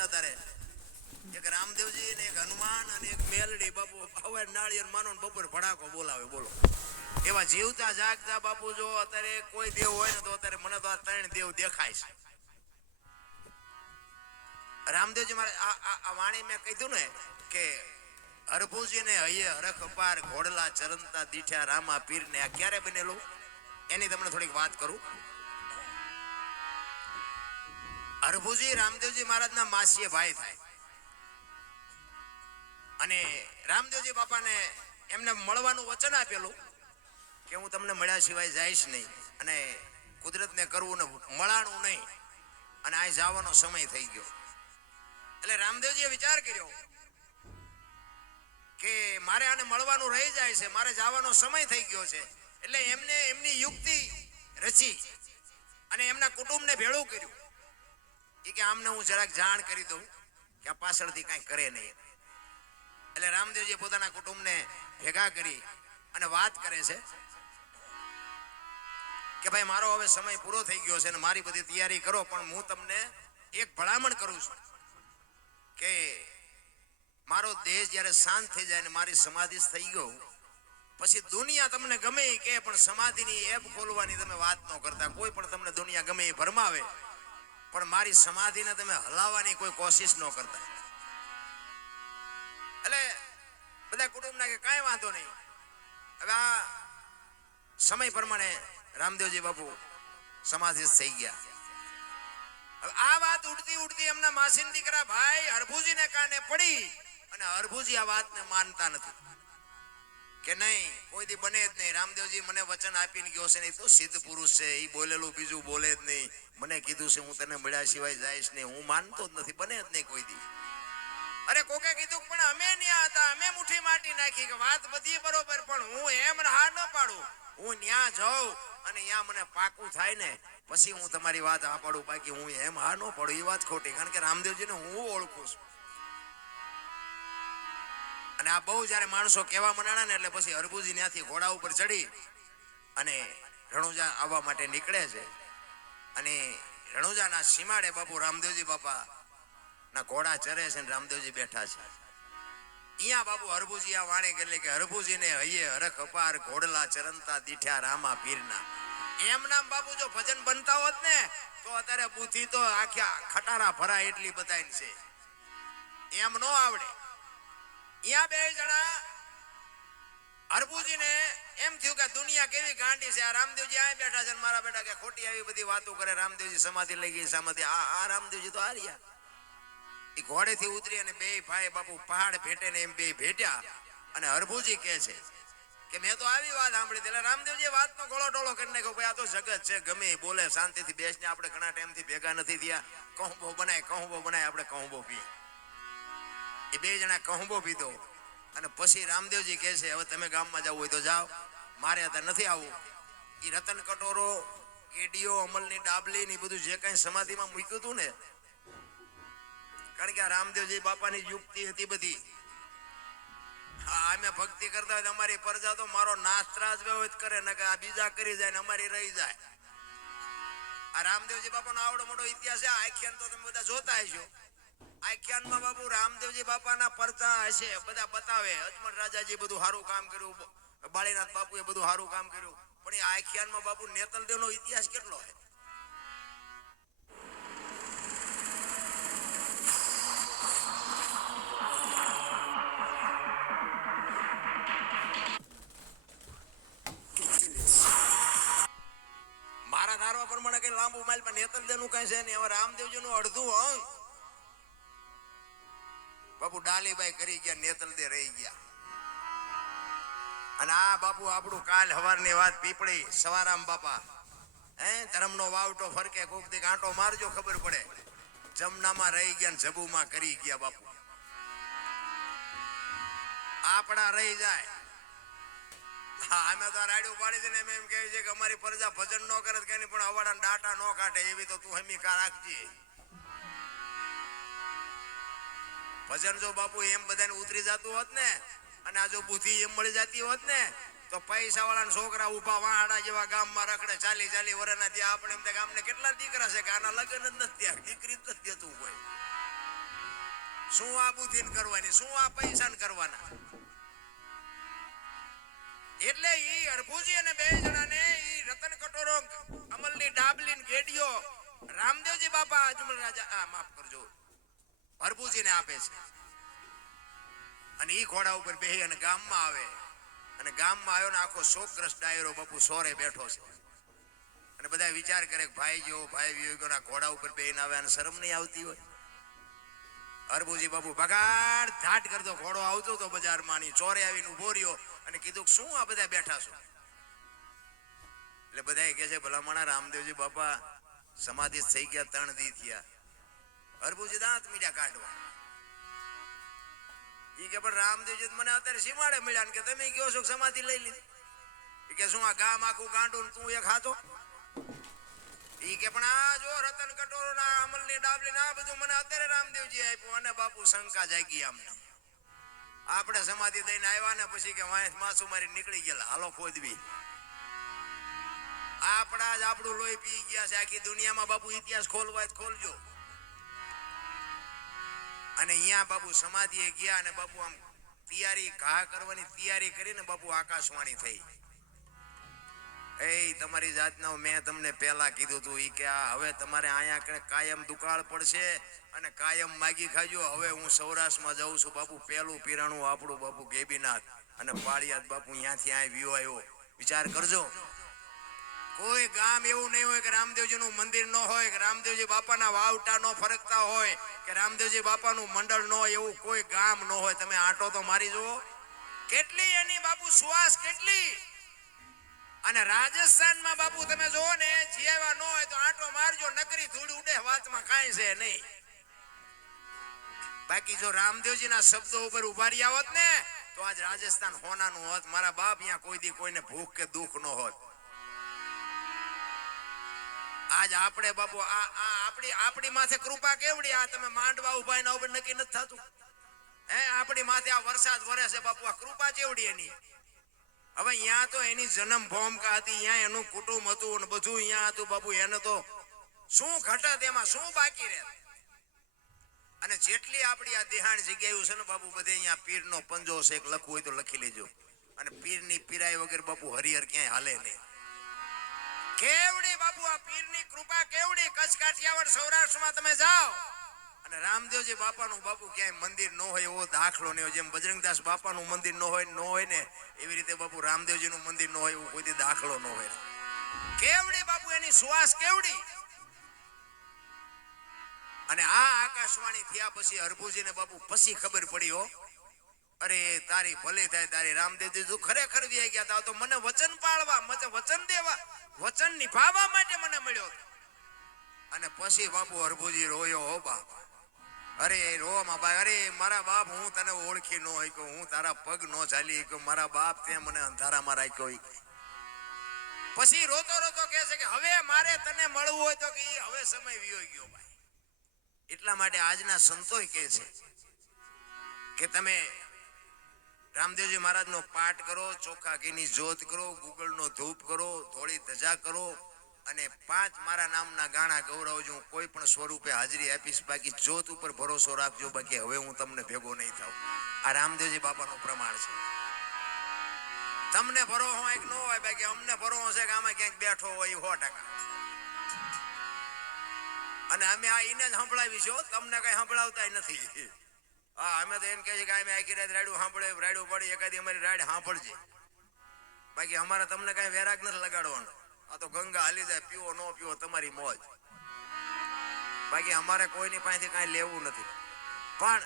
ને અત્યારે એક રામદેવજી ને એક હનુમાન અને એક મેલડી બાપુ હવે નાળિયેર માનો ને બપોર ભડાકો બોલાવે બોલો એવા જીવતા જાગતા બાપુ જો અત્યારે કોઈ દેવ હોય ને તો અત્યારે મને તો આ ત્રણ દેવ દેખાય છે. રામદેવજી મારે આ વાણી મેં કીધું ને કે હરભુજી ને હૈયે હરખ અપાર ઘોડલા ચરંતા દીઠ્યા રામા પીર ને આ ક્યારે બનેલું એની તમને થોડીક વાત કરું. હરભુજી રામદેવજી મહારાજના માસીએ ભાઈ થાય અને રામદેવજી બાપાને એમને મળવાનું વચન આપેલું કે હું તમને મળ્યા સિવાય જઈશ નહીં અને કુદરતને કરવું ને મળાણું નહીં અને આ જવાનો સમય થઈ ગયો. એટલે રામદેવજીએ વિચાર કર્યો કે મારે આને મળવાનું રહી જાય છે, મારે જવાનો સમય થઈ ગયો છે. એટલે એમને એમની યુક્તિ રચી અને એમના કુટુંબને ભેળું કર્યું કે આમને હું જરાક જાણ કરી દઉં કે આ પાછળથી કાંઈ કરે નહીં. એટલે રામદેવજીએ પોતાના કુટુંબને ભેગા કરી અને વાત કરે છે કે ભાઈ મારો હવે સમય પૂરો થઈ ગયો છે અને મારી બધી તૈયારી કરો, પણ હું તમને એક ભલામણ કરું છું કે મારો દેહ જ્યારે શાંત થઈ જાય ને મારી સમાધિ થઈ ગયો પછી દુનિયા તમને ગમે કે પણ સમાધિની એપ ખોલવાની તમે વાત ન કરતા. કોઈ પણ તમને દુનિયા ગમે એ ભરમાવે પણ મારી સમાધિને તમે હલાવવાની કોઈ કોશિશ ન કરતા. એટલે બધા કુટુંબના કે કાંઈ વાંધો નહીં. હવે આ સમય પ્રમાણે રામદેવજી બાપુ સમાધિ થઈ ગયા. હવે આ વાત ઉડતી ઉડતી એમના માસીન દીકરા ભાઈ હરભુજીને કાને પડી અને હરભુજી આ વાતને માનતા નથી કે નહીં કોઈ દી બને જ નહીં. રામદેવજી મને વચન આપીને ગયો છે ને, એ તો સિદ્ધ પુરુષ છે, એ બોલેલું બીજું બોલે જ નહીં. મને કીધું છે હું તને મળ્યા સિવાય જઈશ નહીં, હું માનતો જ નથી, બને જ નહીં કોઈ દી. અરે કોકે કીધું પણ અમે ન્યા હતા, અમે મુઠ્ઠી માટી નાખી કે વાત બધી બરોબર, પણ હું એમ હા ન પાડું. હું ન્યા જાઉં અને ન્યા મને પાકું થાય ને પછી હું તમારી વાત હા પાડું, બાકી હું એમ હા ન પાડું એ વાત ખોટી. કારણ કે રામદેવજીને હું ઓળખું છું. અને આ બહુ જયારે માણસો કહેવા મનાણા ને એટલે પછી હરભુજી ત્યાંથી ઘોડા ઉપર ચડી અને રણુજા આવવા માટે નીકળે છે. અને રણુજાના સીમાડે બાપુ રામદેવજી બાપા ના ઘોડા ચરે છે ને રામદેવજી બેઠા છે. અહીંયા બાપુ હરભુજી આ વાણી કરી કે હરભુજીને હૈયે હરખ અપાર ઘોડલા ચરંતા દીઠ્યા રામા પીરના. એમ નામ બાપુ જો ભજન બનતા હોત ને તો અત્યારે બુદ્ધિ તો આખ્યા ખટારા ભરાય એટલી બધાની છે, એમ નો આવડે. અહીંયા બે જણા હરભુજીને એમ થયું કે દુનિયા કેવી ગાંડી છે, આ રામદેવજી આ બેઠા છે મારા બેટા કે ખોટી આવી બધી વાતો કરે. રામદેવજી સમાધિ લઈ ગઈ, સમાધિ આ રામદેવજી તો હાર્યા. એ ઘોડેથી ઉતરી અને બે ભાઈ બાપુ પહાડ ભેટે ને એમ બે ભેટ્યા અને હરભુજી કહે છે કે મેં તો આવી વાત સાંભળી. એટલે રામદેવજી વાતનો ગોળો ટોળો કરી નાખ્યો, ભાઈ આ તો જગત છે, ગમે બોલે શાંતિથી બેસને, આપણે ઘણા ટાઈમથી ભેગા નથી થયા, કહુંબો બનાય આપણે કહુંબો પીએ. એ બે જણા કહુંબો પીધો અને પછી રામદેવજી કહે છે હવે તમે ગામમાં જવું હોય તો જાઓ, મારે અત્યારે નથી આવવું. એ રતન કટોરો, કેડીઓ, અમલની ડાબલી ને બધું જે કઈ સમાધિમાં મૂક્યું હતું ને, કારણ કે આ રામદેવજી બાપાની યુક્તિ હતી બધી. અમે ભક્તિ કરતા હોય અમારી પ્રજા તો મારો નાસ્ત્રાજ વ્યવહિત કરે ને કે આ બીજા કરી જાય ને અમારી રહી જાય. આ રામદેવજી બાપાનો આવડો મોટો ઇતિહાસ છે. આખ્યાન તો તમે બધા જોતા હશો. આખ્યાનમાં બાપુ રામદેવજી બાપાના પરચા હશે, બધા બતાવે. અજમલ રાજાજી બધું સારું કામ કર્યું, બાળીનાથ બાપુએ બધું સારું કામ કર્યું, પણ એ આખ્યાનમાં બાપુ નેતલદેવનો ઇતિહાસ કેટલો છે. મારા ધારવા પ્રમાણે કઈ લાંબુ માઇલ પણ નેતલદેવનું કઈ છે નહીં. હવે રામદેવજીનું અડધું અંગ બાપુ ડાલીબાઈ કરી ગયા, નેતલદે રહી ગયા. અને આ બાપુ આપણું કાલ હવારની વાત પીપળી સવારામ બાપા ધર્મનો વાવટો ફરકે કોક દી કાંટો મારજો ખબર પડે. જમનામાં રહી ગયા ને જબુમાં કરી ગયા બાપુ. આપણા રહી જાય. હા અમે તો રાડ્યું પાડી છે ને એમ કહે છે કે અમારી પ્રજા ભજન ન કરે કે પણ અવાડા ડાટા ન કાઢે એવી તો તું હમી કા રાખજે. ભજન જો બાપુ એમ બધાને ઉતરી જતું હોત ને અને આ જો બુદ્ધિ એમ મળી જતી હોત ને તો પૈસા વાળા છોકરા ઉભા વાહડા જેવા ગામમાં રખડે 40 વર્ષના. ત્યાં આપણે એમ ગામને કેટલા દીકરા છે કે આના લગ્ન જ નથી થયા, દીકરી જ નથી દેતું કોઈ. શું આ બુદ્ધિ કરવાની, શું આ પૈસા કરવાના. એટલે ઈ અરભુજી અને બે જણાને ઈ રતન કટોરો, અમલની ડાબલી ને ગેડીઓ રામદેવજી બાપા અજમલ રાજા માફ કરજો અરભુજીને આપે છે. અને ઈ ઘોડા ઉપર બેહી અને ગામમાં આવે. અને ગામમાં આવ્યો ને આખો શોકગ્રસ્ત ડાયરો બાપુ સોરે બેઠો છે. અને બધા વિચાર કરે કે ભાઈ વિયોગોના ઘોડા ઉપર બેહીને આવે અને શરમ નહીં આવતી હોય. અરભુજી બાપુ બગાડ ધાટ કરતો ઘોડો આવતો તો બજારમાં ની ચોરે આવીને ઉભો રહ્યો અને કીધું શું આ બધા બેઠા છો. એટલે બધા કહે છે ભલામણા રામદેવજી બાપા સમાધિ થઈ ગયા 3 દી થયા. અરભુજી દાંત મીડિયા કાઢવા. ઈ કે પણ રામદેવજી મને અત્યારે સીમાડે મળ્યા ને કે તમે કયો છો સમાધિ લઈ લીધી. ઈ કે શું આ ગામ આખું ગાંડું તું એક હાથો. ઈ કે પણ આ જો રતન કટોરો ના અમલની ડાબલી ના બધું મને અત્યારે રામદેવજી આપ્યું. અને બાપુ શંકા જાગી આમને. આપણે સમાધિ દઈને આવ્યા ને પછી કે વાંસ માસુ મારી નીકળી ગયેલા હાલો ખોદવી. આપણા જ આપણું લોહી પી ગયા છે. આખી દુનિયામાં બાપુ ઇતિહાસ ખોલવા જ ખોલજો. અને અહીંયા બાપુ સમાધિએ ગયા અને બાપુ આમ તૈયારી ઘા કરવાની તૈયારી કરીને બાપુ આકાશવાણી થઈ. એ તમારી જાતના મેં તમને પહેલા કીધું હતું ઈ કે આ હવે તમારે અહીંયા કાયમ દુકાળ પડશે અને કાયમ માગી ખાજો. હવે હું સૌરાષ્ટ્રમાં જાઉં છું બાપુ. પહેલું પીરાણું આપણું બાપુ ગેબીનાથ અને પાળિયાદ બાપુ અહીંયાથી આ વ્યૂ આવ્યો. વિચાર કરજો. કોઈ ગામ એવું નહીં હોય કે રામદેવજીનું મંદિર ન હોય, કે રામદેવજી બાપાના વાવટા ન ફરકતા હોય, કે રામદેવજી બાપાનું મંડળ ન હોય. એવું કોઈ ગામ ન હોય. તમે આંટો તો મારી જુઓ. કેટલી એની બાપુ સુવાસ કેટલી. અને રાજસ્થાનમાં બાપુ તમે જોવો ને જીવા ન હોય તો આંટો મારજો. નકરી ધૂળ ઉડે વાતમાં કાંઈ છે નહીં. બાકી જો રામદેવજીના શબ્દો ઉપર ઉભા રહ્યા હોત ને તો આજ રાજસ્થાન હોનાનું હોત. મારા બાપ અહીંયા કોઈ દી કોઈને ભૂખ કે દુઃખ ન હોત. આજ આપણે બાપુ આપણી માથે કૃપા કેવડી. આ તમે માંડવા ઉભા એના ઉપર નક્કી નથી થતું. આપણી માથે આ વરસાદ વરે છે બાપુ. આ કૃપા કેવડી એની. હવે અહીંયા તો એની જન્મ ભૂમિકા હતી. અહીંયા એનું કુટુંબ હતું અને બધું અહીંયા હતું બાપુ. એને તો શું ઘટત એમાં શું બાકી રહે. અને જેટલી આપણી આ દેહાણ જગ્યાઓ છે ને બાપુ બધે અહીંયા પીરનો પંજો છે. એક લખવું હોય તો લખી લેજો. અને પીરની પીરાય વગર બાપુ હરિહર ક્યાંય હાલે નહીં. કેવડી બાપુ આ પીરની કૃપા કેવડી. કચ્છ કાઠિયાવાડ સૌરાષ્ટ્રમાં તમે જાઓ અને રામદેવજી બાપાનું બાપુ ક્યાંય મંદિર ન હોય એવો દાખલો નહીં હોય. જેમ બજરંગદાસ બાપાનું મંદિર ન હોય ને એવી રીતે બાપુ રામદેવજીનું મંદિર ન હોય એવું કોઈ દાખલો ન હોય. કેવડી બાપુ એની સુવાસ કેવડી. અને આ આકાશવાણી થયા પછી અરભુજીને બાપુ પછી ખબર પડી હો. અરે તારી ભલે થાય તારી. રામદેવજી તું ખરેખર વ્યાઈ ગયા તા તો મને વચન પાળવા, વચન દેવા, વચન નિભાવવા માટે મને મળ્યો. અને પછી બાપુ અરભુજી રોયો હો બાપ. અરે રો માં ભાઈ. અરે મારા બાપ હું તને ઓળખી ન હોય કે હું તારા પગ ન ચાલી કે મારા બાપ તે મને અંધારામાં રાખ્યો. પછી રોતો રોતો કહે છે કે હવે મારે તને મળવું હોય તો કે હવે સમય વિયો ગયો ભાઈ. એટલા માટે આજના સંતોય કહે છે કે તમે રામદેવજી મહારાજનો પાઠ કરો, ચોખા ઘીની જ્યોત કરો, ગુગળનો ધૂપ કરો, થોડી ધજા કરો અને 5 મારા નામના ગાણા ગૌરવજો. હું કોઈ પણ સ્વરૂપે હાજરી આપીશ. બાકી જ્યોત ઉપર ભરોસો રાખજો. બાકી હવે હું તમને ભેગો નહીં થાઉં. આ રામદેવજી બાપાનું પ્રમાણ છે. તમને ભરોસો હોય કે ન હોય, બાકી અમને ભરોસો છે કે આમાં ક્યાંક બેઠો હોય 100%. અને અમે આ એને જ સંભળાવી છો. તમને કઈ સંભળાવતા નથી. હા અમે તો એમ કહે છે કે અમે આખી રાત રાડ્યું સાંભળે, રાડ્યું પડી એકાદી અમારી રાડ સાંભળજે. બાકી અમારે તમને કઈ વેરાગ નથી લગાડવાનો. આ તો ગંગા હાલી જાય. પીવો ન પીવો તમારી મોજ. બાકી અમારે કોઈની પાસેથી કાંઈ લેવું નથી. પણ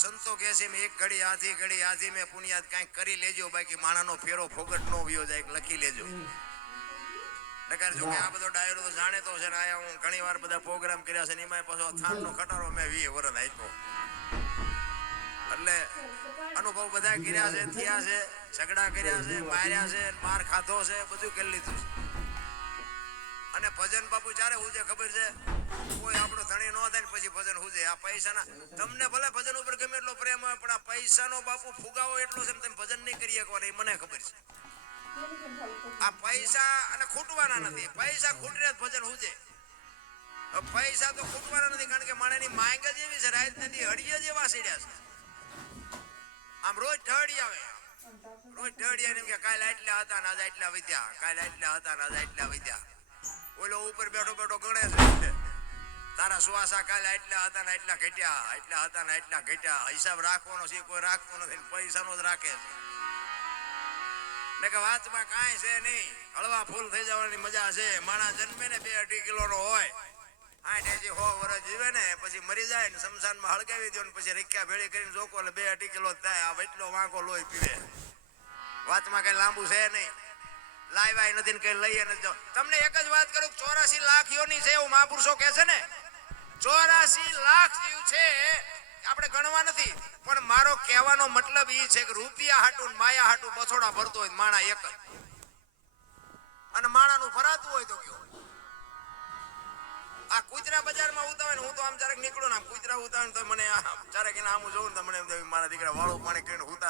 સંતો કહે છે મેં એક ઘડી આધી મેં પુણ્યાત કાંઈક કરી લેજો. બાકી માણાનો ફેરો ફોગટ નો વ્યો જાય લખી લેજો. નકાર જો કે આ બધો ડાયરો તો જાણે તો છે ને. આયા હું ઘણી વાર બધા પ્રોગ્રામ કર્યા છે ને એમાં પાછો થાનનો ખટારો મેં 20 વર્ષ આપ્યો. એટલે અનુભવ બધા કર્યા છે, થયા છે, ઝઘડા કર્યા છે, માર્યા છે, માર ખાધો છે, બધું કરી લીધું છે. અને ભજન બાપુ જ્યારે હુજે ખબર છે કોઈ આપણો ધણી ન થાય ને પછી ભજન હુજે. આ પૈસાના તમને ભલે ભજન ઉપર ગમે એટલો પ્રેમ હોય પણ આ પૈસાનો બાપુ ફુગાવો એટલો છે ને તમે ભજન નહીં કરી શકવા. એ મને ખબર છે. આ પૈસા અને ખૂટવાના નથી. પૈસા ખૂટરે જ ભજન હુજે. પૈસા તો ખૂટવાના નથી, કારણ કે માણસની માંગ જ એવી છે, રાજનીતિ હળિયા જેવા સીડ્યા છે. આમ રોજ ઢળી આવે, રોજ ઢળી આવે કે કાલે આટલા હતા ને આજે આટલા વધ્યા, કાલે આટલા હતા ને આજે આટલા વધ્યા. ઓલો ઉપર બેઠો બેઠો ગણે છે, તારા સુવાસા કાલે આટલા હતા ને આટલા ઘટ્યા, આટલા હતા ને આટલા ઘટ્યા. હિસાબ રાખવાનો છે, કોઈ રાખતો નથી, પૈસાનો જ રાખે છે. ને કે વાતમાં કાંઈ છે નહીં, હળવા ફૂલ થઈ જવાની મજા છે. માણસ જન્મે ને 2-2.5 કિલોનો હોય, 8-100 વર્ષ જીવે ને પછી મરી જાય ને શમશાનમાં હળગાવી દો ને પછી રીખ્યા ભેળી કરીને જોકો એટલે 2-2.5 કિલો થાય. આ એટલો વાંકો લોહી પીવે. વાતમાં કઈ લાંબુ છે નહીં, લાવ્યા નથી ને કઈ લઈએ નથી. તમને એક જ વાત કરું, 84 લાખ યોની છે એવું મહાપુરુષો કહે છે ને. 84 લાખ જીવ છે, આપણે ગણવા નથી, પણ મારો કહેવાનો મતલબ એ છે કે રૂપિયા હાટું માયા હાટું બસોડા ભરતો હોય માણા એક જ, અને માણાનું ભરાતું હોય તો કયો. આ કુતરા બજારમાં ઉતાવે ને, હું તો આમ ચારેક નીકળું ને આમ કુતરા ઉતાવે તો મને ચારેક એના આમ જોઉં ને તો મને મારા દીકરા વાળું પાણી કરીને ઉતાવે.